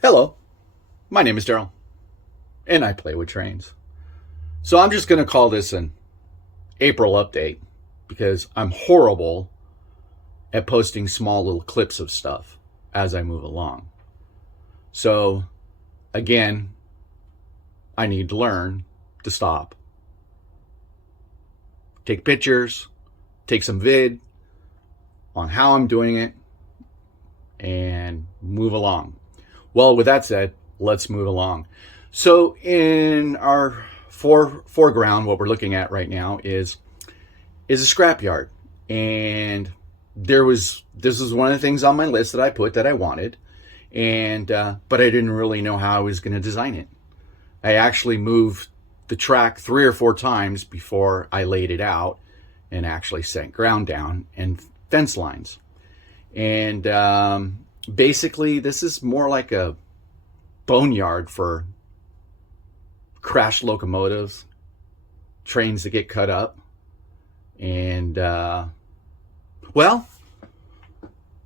Hello, my name is Daryl, and I play with trains. So I'm just going to call this an April update because I'm horrible at posting small little clips of stuff as I move along. So, again, I need to learn to stop. Take pictures, take some vid on how I'm doing it, and move along. Well, with that said, let's move along. So in our foreground, what we're looking at right now is a scrapyard. And this was one of the things on my list that I put that I wanted. And but I didn't really know how I was going to design it. I actually moved the track 3 or 4 times before I laid it out and actually set ground down and fence lines. And basically, this is more like a boneyard for crashed locomotives, trains that get cut up. And, well,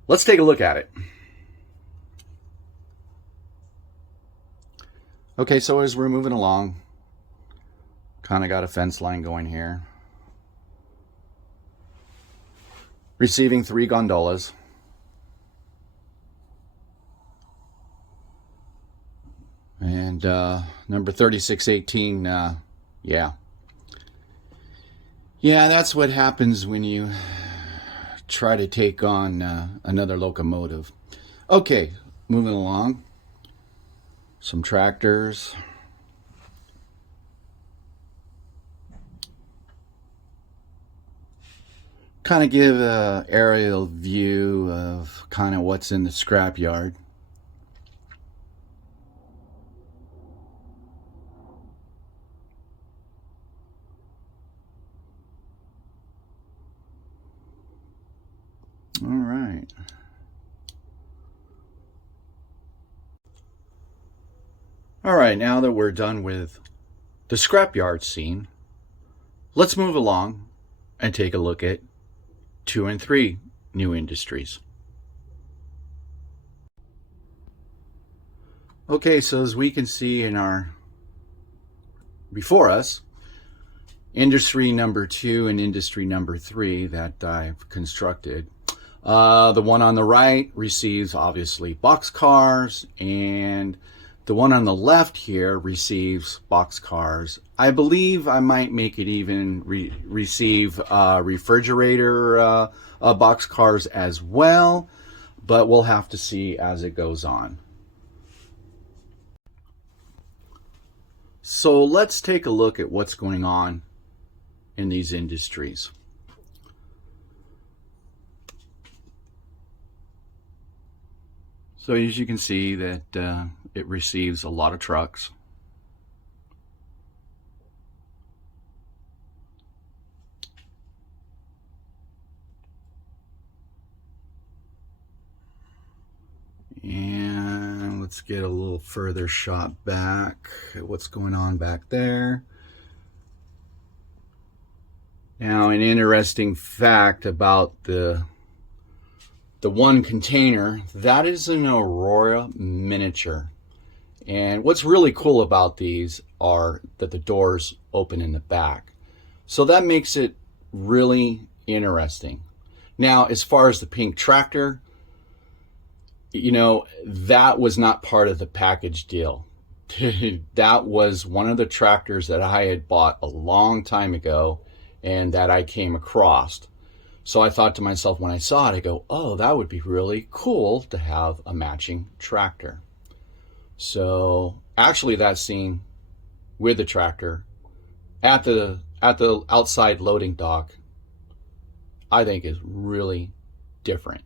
let's take a look at it. Okay, so as we're moving along, kind of got a fence line going here. Receiving 3 gondolas. And number 3618, yeah. Yeah, that's what happens when you try to take on another locomotive. Okay, moving along. Some tractors. Kind of give an aerial view of kind of what's in the scrapyard. All right. All right, now that we're done with the scrapyard scene, let's move along and take a look at 2 and 3 new industries. Okay, so as we can see in our before us, industry number 2 and industry number 3 that I've constructed. The one on the right receives obviously boxcars, and the one on the left here receives boxcars. I believe I might make it even receive refrigerator boxcars as well, but we'll have to see as it goes on. So let's take a look at what's going on in these industries. So as you can see that it receives a lot of trucks. And let's get a little further shot back at what's going on back there. Now, an interesting fact about the one container, that is an Aurora miniature. And what's really cool about these are that the doors open in the back. So that makes it really interesting. Now, as far as the pink tractor, you know, that was not part of the package deal. That was one of the tractors that I had bought a long time ago and that I came across. So I thought to myself when I saw it, I go, oh, that would be really cool to have a matching tractor. So actually that scene with the tractor at the outside loading dock, I think is really different.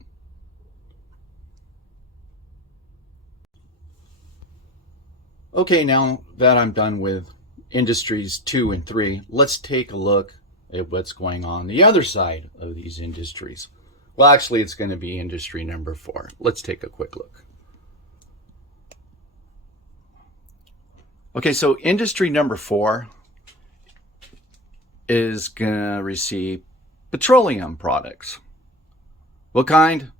Okay, now that I'm done with industries 2 and 3, let's take a look at what's going on the other side of these industries. Well, actually, it's going to be industry number 4. Let's take a quick look. Okay, so industry number 4 is going to receive petroleum products. What kind?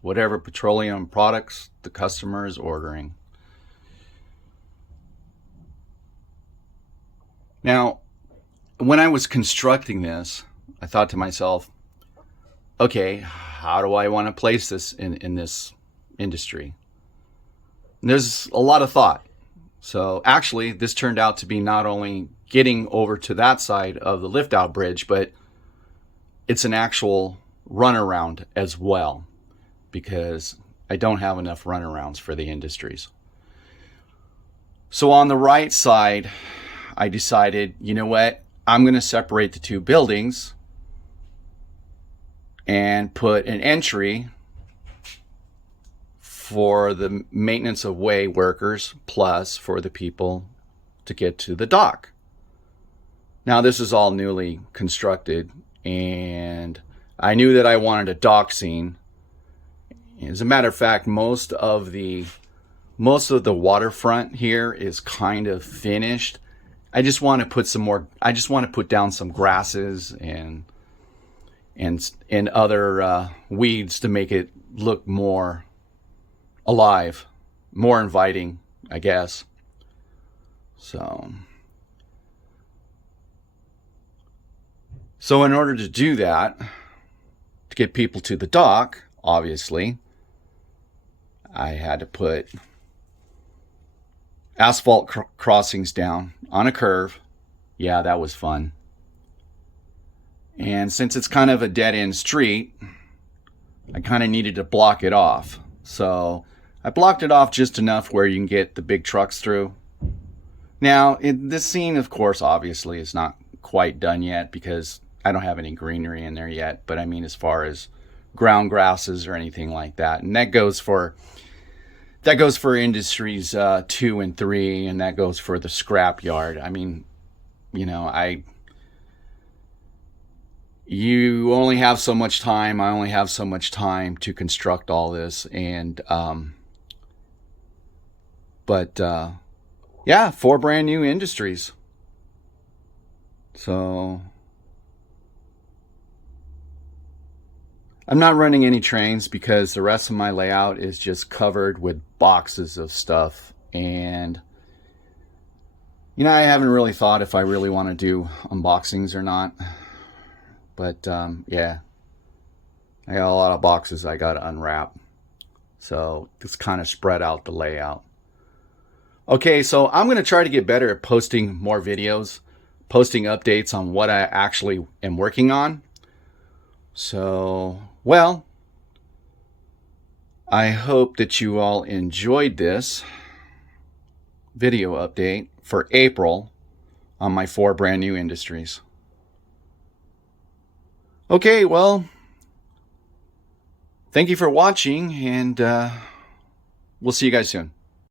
whatever petroleum products the customer is ordering. Now, when I was constructing this, I thought to myself, okay, how do I want to place this in this industry? And there's a lot of thought. So actually, this turned out to be not only getting over to that side of the lift out bridge, but it's an actual runaround as well, because I don't have enough runarounds for the industries. So on the right side, I decided, you know what? I'm going to separate the two buildings and put an entry for the maintenance of way workers, plus for the people to get to the dock. Now, this is all newly constructed, and I knew that I wanted a dock scene. As a matter of fact, most of the waterfront here is kind of finished. I just want to put down some grasses and other weeds to make it look more alive, more inviting, I guess. So in order to do that, to get people to the dock, obviously, I had to put asphalt crossings down on a curve. Yeah, that was fun. And since it's kind of a dead-end street, I kind of needed to block it off. So I blocked it off just enough where you can get the big trucks through. Now, this scene, of course, obviously is not quite done yet because I don't have any greenery in there yet. But I mean, as far as ground grasses or anything like that. And that goes for industries 2 and 3, and that goes for the scrap yard. I mean, you know, you only have so much time. I only have so much time to construct all this. And, yeah, 4 brand new industries. So I'm not running any trains because the rest of my layout is just covered with boxes of stuff. And, you know, I haven't really thought if I really want to do unboxings or not. But, yeah, I got a lot of boxes I got to unwrap. So it's kind of spread out the layout. Okay, so I'm going to try to get better at posting more videos, posting updates on what I actually am working on. So, well, I hope that you all enjoyed this video update for April on my 4 brand new industries. Okay, well, thank you for watching, and we'll see you guys soon.